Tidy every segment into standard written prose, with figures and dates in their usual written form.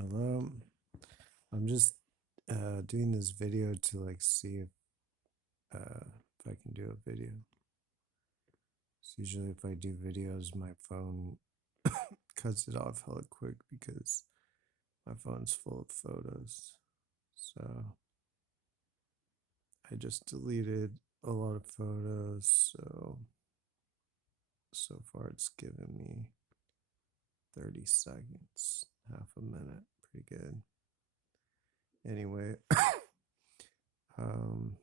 Hello. I'm just doing this video to see if I can do a video. So usually if I do videos, my phone cuts it off hella quick because my phone's full of photos. So I just deleted a lot of photos. So far it's given me 30 seconds, half a minute, pretty good. Anyway, Um,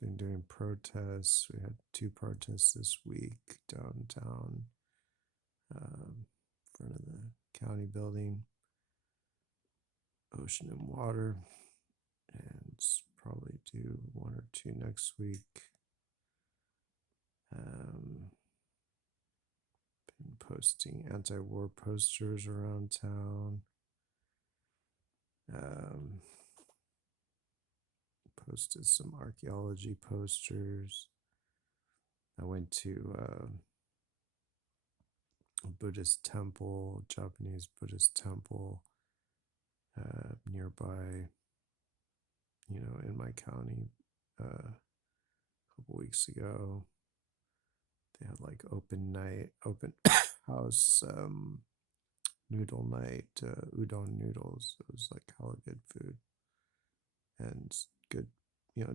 been doing protests. We had two protests this week downtown, in front of the county building, Ocean and Water, and probably do one or two next week. Been posting anti-war posters around town. Posted some archaeology posters. I went to a Buddhist temple, Japanese Buddhist temple, nearby, in my county, a couple weeks ago. They had open house, noodle night, udon noodles. It was like hella good food and good,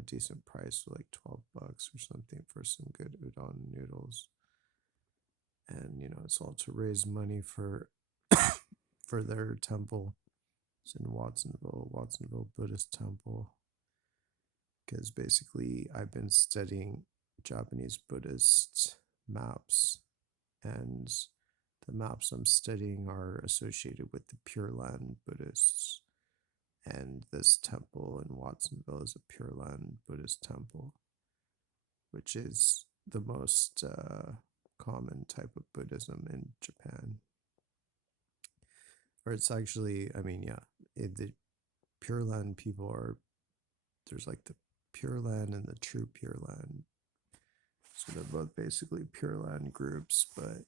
decent price, like $12 or something for some good udon noodles. And it's all to raise money for for their temple. It's in Watsonville Buddhist temple. Because basically I've been studying Japanese Buddhist maps, and the maps I'm studying are associated with the Pure Land Buddhists. And this temple in Watsonville is a Pure Land Buddhist temple, which is the most common type of Buddhism in Japan. Or it's actually, the Pure Land people there's like the Pure Land and the True Pure Land. So they're both basically Pure Land groups, but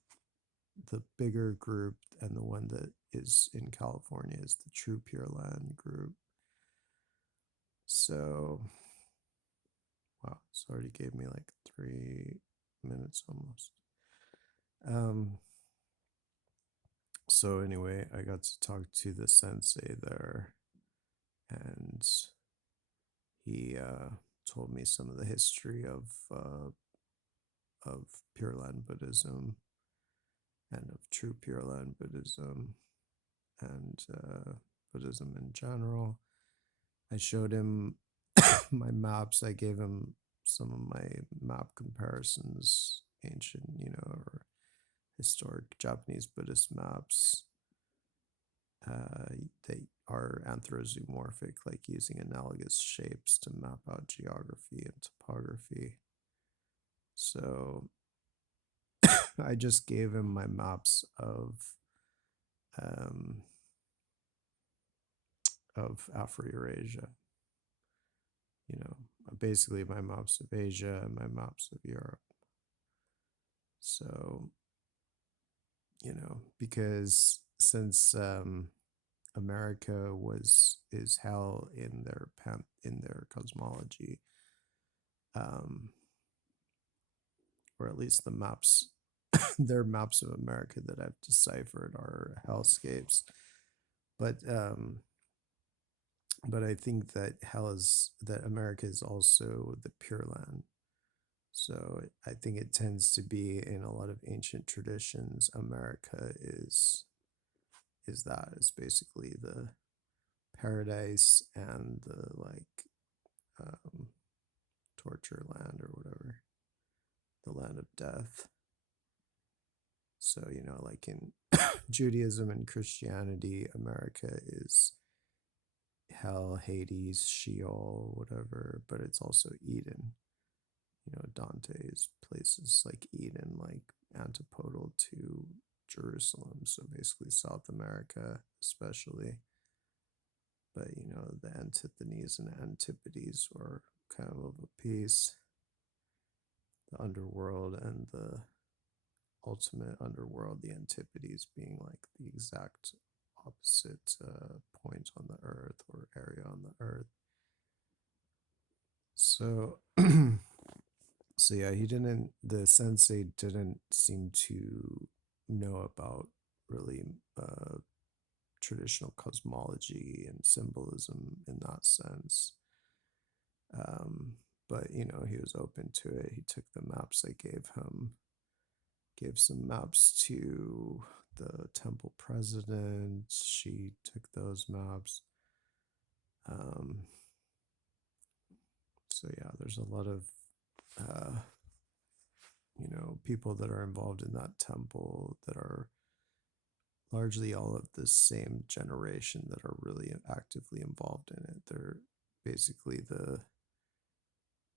the bigger group and the one that is in California is the True Pure Land group. So, wow, it's already gave me like 3 minutes almost. So anyway, I got to talk to the sensei there, and he told me some of the history of Pure Land Buddhism and of True Pure Land Buddhism and Buddhism in general. I showed him my maps. I gave him some of my map comparisons, ancient, or historic Japanese Buddhist maps. They are anthropomorphic, like using analogous shapes to map out geography and topography. So I just gave him my maps of Afro-Eurasia. Basically my maps of Asia and my maps of Europe. So, because since America is hell in their cosmology, or at least the maps, their maps of America that I've deciphered are hellscapes. But I think that America is also the Pure Land. So I think it tends to be in a lot of ancient traditions. America is basically the paradise and the torture land or whatever, the land of death. So like in Judaism and Christianity, America is hell, Hades, Sheol, whatever, but it's also Eden. Dante's places like Eden, like antipodal to Jerusalem, so basically South America, especially. But the Antithenes and Antipodes were kind of a piece. The underworld and the ultimate underworld, the Antipodes being like the exact opposite point on the earth or area on the earth. So, so yeah, the sensei didn't seem to know about really traditional cosmology and symbolism in that sense. Um, but he was open to it. He took the maps I gave him, gave some maps to the temple president. She took those maps. Um, so yeah, there's a lot of uh, people that are involved in that temple that are largely all of the same generation that are really actively involved in it. They're basically the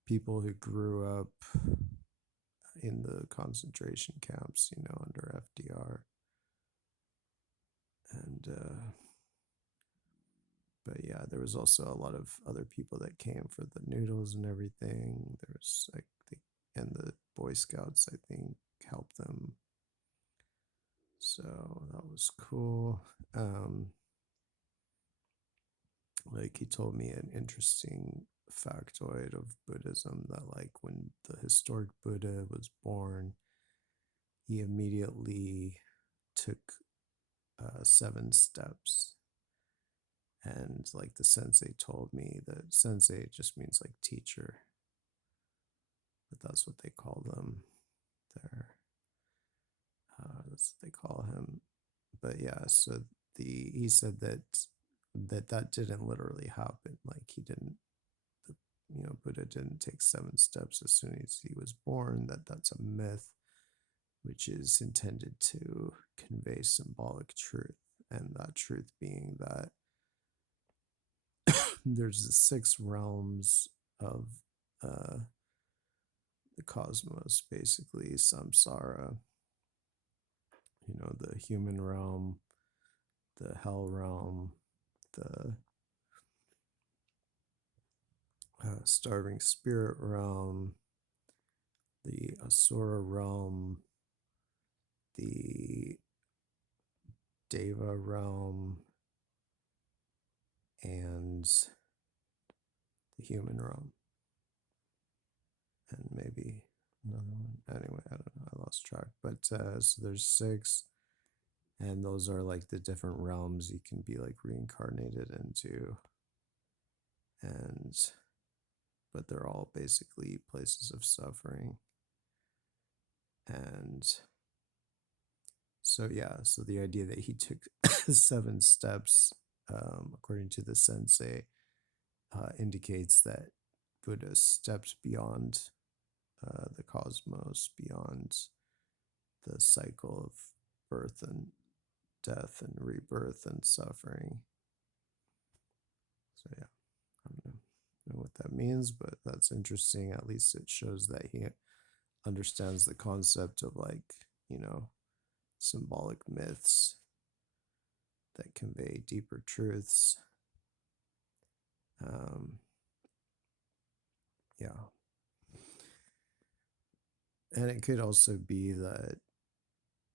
people who grew up in the concentration camps, under FDR. And, but yeah, there was also a lot of other people that came for the noodles and everything. There was like and the Boy Scouts, I think, helped them. So that was cool. Like he told me an interesting factoid of Buddhism that like when the historic Buddha was born, he immediately took 7 steps. And like the sensei told me that sensei just means like teacher, but that's what they call them there. That's what they call him. But yeah, so he said that didn't literally happen. Like he didn't, the, Buddha didn't take 7 steps as soon as he was born. That's a myth, which is intended to convey symbolic truth, and that truth being that there's the 6 realms of uh, the cosmos, basically samsara. The human realm, the hell realm, the starving spirit realm, the asura realm, the deva realm, and the human realm, and maybe another one. Anyway, I don't know. I lost track. But so there's 6, and those are like the different realms you can be like reincarnated into, and but they're all basically places of suffering. And so yeah, so the idea that he took 7 steps, according to the sensei, indicates that Buddha stepped beyond the cosmos, beyond the cycle of birth and death and rebirth and suffering. So yeah, I don't know what that means, but that's interesting. At least it shows that he understands the concept of like, symbolic myths that convey deeper truths. Yeah. And it could also be that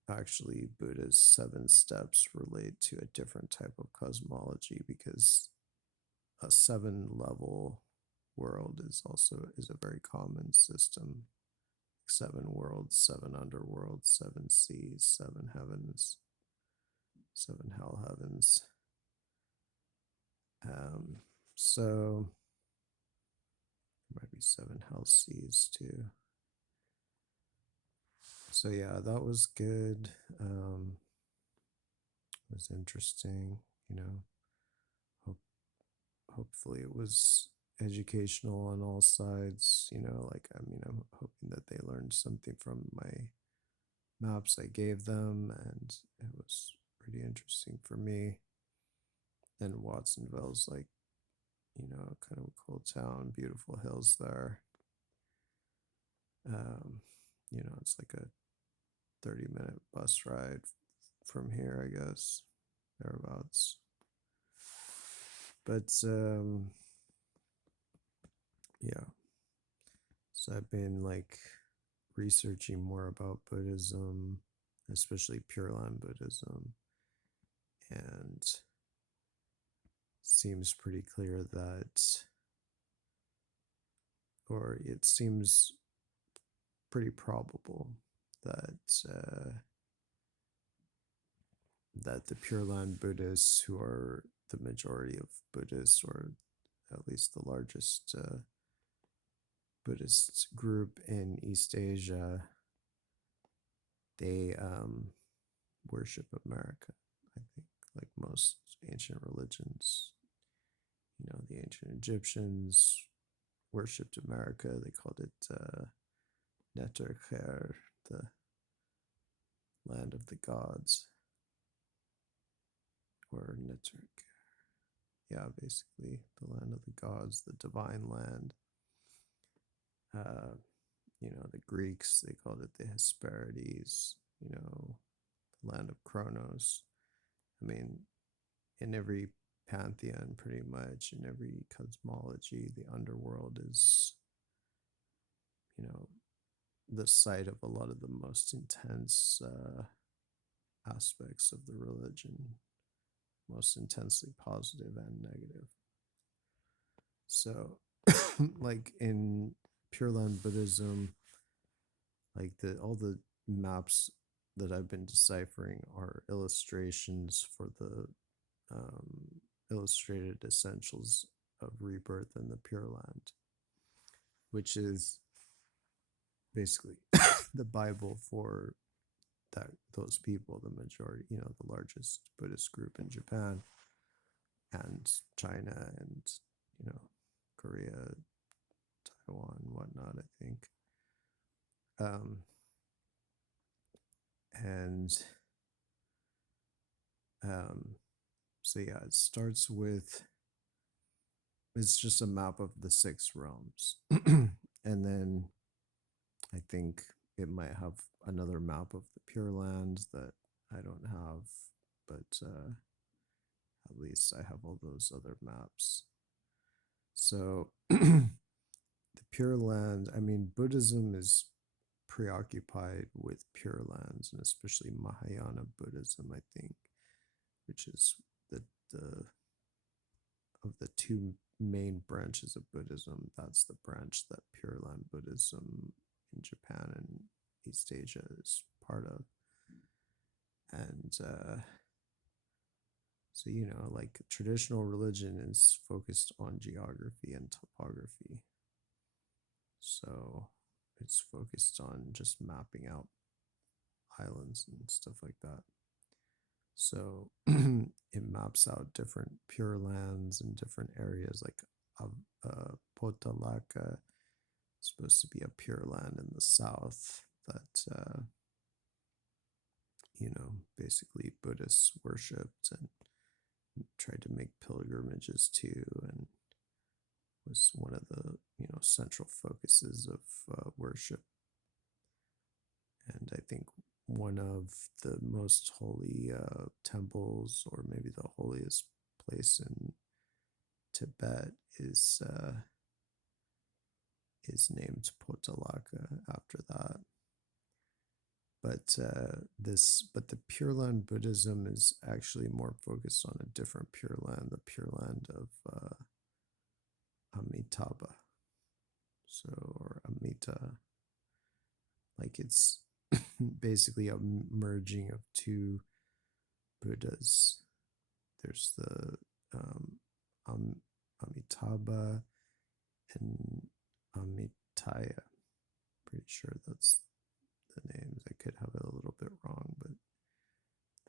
actually Buddha's 7 steps relate to a different type of cosmology, because a 7-level world is a very common system. 7 worlds, 7 underworlds, 7 seas, 7 heavens, 7 hell heavens. So there might be 7 hell seas too. So yeah, that was good. It was interesting, Hope, hopefully it was educational on all sides, like I'm hoping that they learned something from my maps I gave them, and it was pretty interesting for me. And Watsonville's like, kind of a cool town, beautiful hills there. It's like a 30-minute bus ride from here, I guess, thereabouts. But yeah, so I've been like researching more about Buddhism, especially Pure Land Buddhism, and seems pretty clear that, or it seems pretty probable that that the Pure Land Buddhists, who are the majority of Buddhists, or at least the largest Buddhist group in East Asia, they worship America. I think, like most ancient religions, the ancient Egyptians worshipped America. They called it Netercher, the land of the gods, or Netercher. Yeah, basically the land of the gods, the divine land. The Greeks, they called it the Hesperides, the land of Kronos. I mean, in every pantheon, pretty much, in every cosmology, the underworld is, the site of a lot of the most intense aspects of the religion, most intensely positive and negative. So, like in Pure Land Buddhism, like all the maps that I've been deciphering are illustrations for the illustrated essentials of rebirth in the Pure Land, which is basically the Bible for those people, the majority, the largest Buddhist group in Japan and China and Korea, Taiwan, whatnot, I think. And so yeah, it starts with, it's just a map of the six realms. And then I think it might have another map of the Pure Land that I don't have, but at least I have all those other maps. So the Pure Land, I mean, Buddhism is preoccupied with Pure Lands, and especially Mahayana Buddhism, I think, which is the of the two main branches of Buddhism, that's the branch that Pure Land Buddhism in Japan and East Asia is part of. And so, like traditional religion is focused on geography and topography. So it's focused on just mapping out islands and stuff like that. So it maps out different pure lands in different areas, like Potalaka, supposed to be a pure land in the south that, basically Buddhists worshipped and tried to make pilgrimages to, and was one of the, central focuses of worship. And I think one of the most holy temples, or maybe the holiest place in Tibet, is named Potalaka after that. But the Pure Land Buddhism is actually more focused on a different Pure Land, the Pure Land of Amitaba, or Amita. Like it's basically a merging of two Buddhas. There's the Amitaba and Amitaya. Pretty sure that's the names. I could have it a little bit wrong, but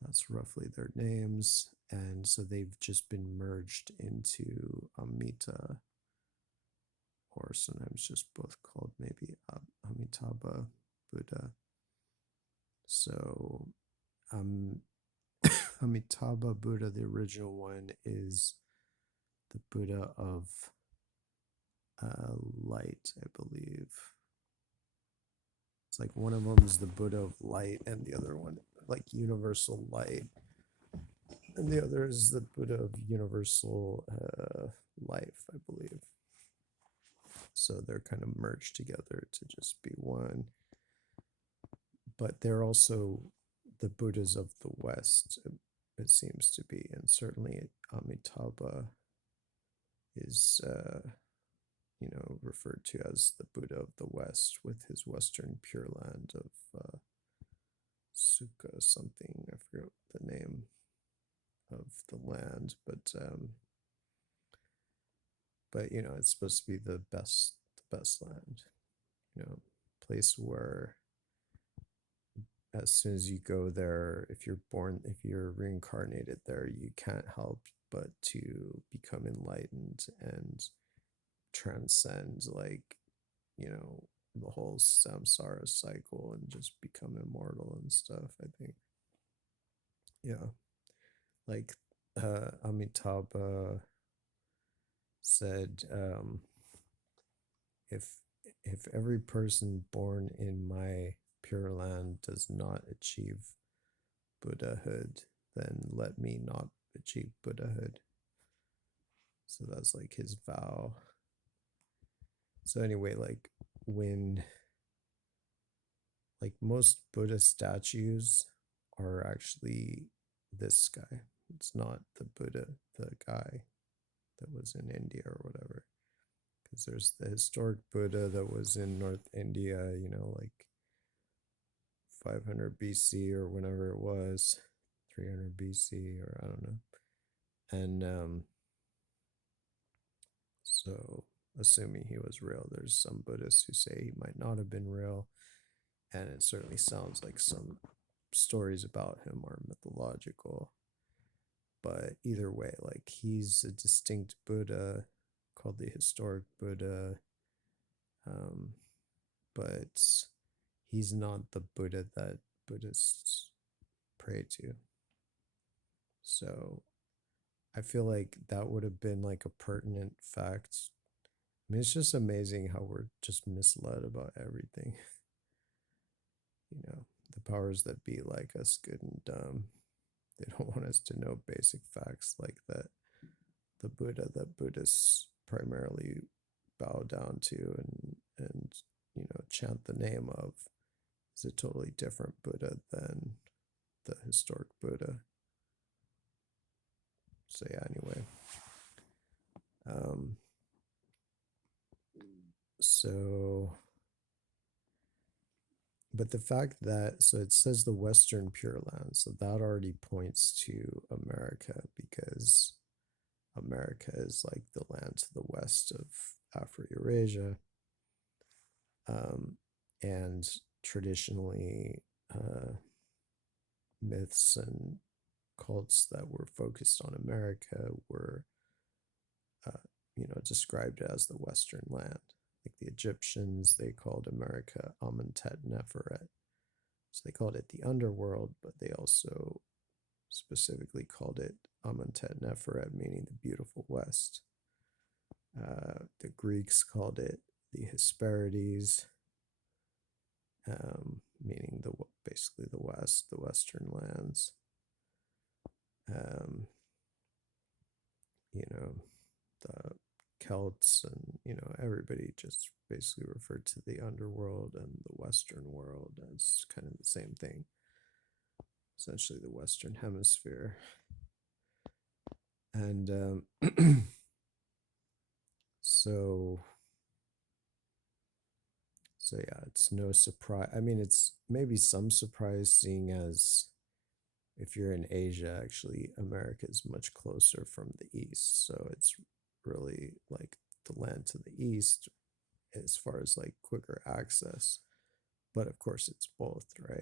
that's roughly their names. And so they've just been merged into Amita, or sometimes just both called maybe Amitaba Buddha. So Amitabha Buddha, the original one, is the Buddha of light, I believe. It's like one of them is the Buddha of light, and the other one, like universal light, and the other is the Buddha of universal life, I believe. So they're kind of merged together to just be one. But they're also the Buddhas of the West, it seems to be, and certainly Amitabha is referred to as the Buddha of the West with his Western Pure Land of Sukha something. I forget the name of the land, but it's supposed to be the best land, place where as soon as you go there, if you're reincarnated there, you can't help but to become enlightened and transcend, like, you know, the whole samsara cycle and just become immortal and stuff, I think. Yeah. Like Amitabha said, if every person born in my pure land does not achieve Buddhahood, then let me not achieve Buddhahood. So that's like his vow. So anyway, when most Buddha statues are actually this guy. It's not the Buddha, the guy that was in India or whatever. Because there's the historic Buddha that was in North India, like 500 BC or whenever it was, 300 BC or I don't know. And so, assuming he was real, there's some Buddhists who say he might not have been real. And it certainly sounds like some stories about him are mythological. But either way, like, he's a distinct Buddha called the historic Buddha. Um, but he's not the Buddha that Buddhists pray to. So I feel like that would have been like a pertinent fact. I mean, it's just amazing how we're just misled about everything. The powers that be like us good and dumb. They don't want us to know basic facts like that the Buddha that Buddhists primarily bow down to and chant the name of is a totally different Buddha than the historic Buddha. So yeah, anyway. Um so but the fact that so it says the Western Pure Land, so that already points to America because America is like the land to the west of Afro-Eurasia. And traditionally, myths and cults that were focused on America were, described as the Western land. Like the Egyptians, they called America Amentet Neferet. So they called it the underworld, but they also specifically called it Amentet Neferet, meaning the beautiful West. The Greeks called it the Hesperides, meaning basically the West, the Western lands. Um, the Celts and everybody just basically referred to the underworld and the Western world as kind of the same thing. Essentially, the Western Hemisphere. And so yeah, it's no surprise. I mean, it's maybe some surprise seeing as if you're in Asia, actually, America is much closer from the east. So it's really like the land to the east as far as like quicker access. But of course, it's both, right?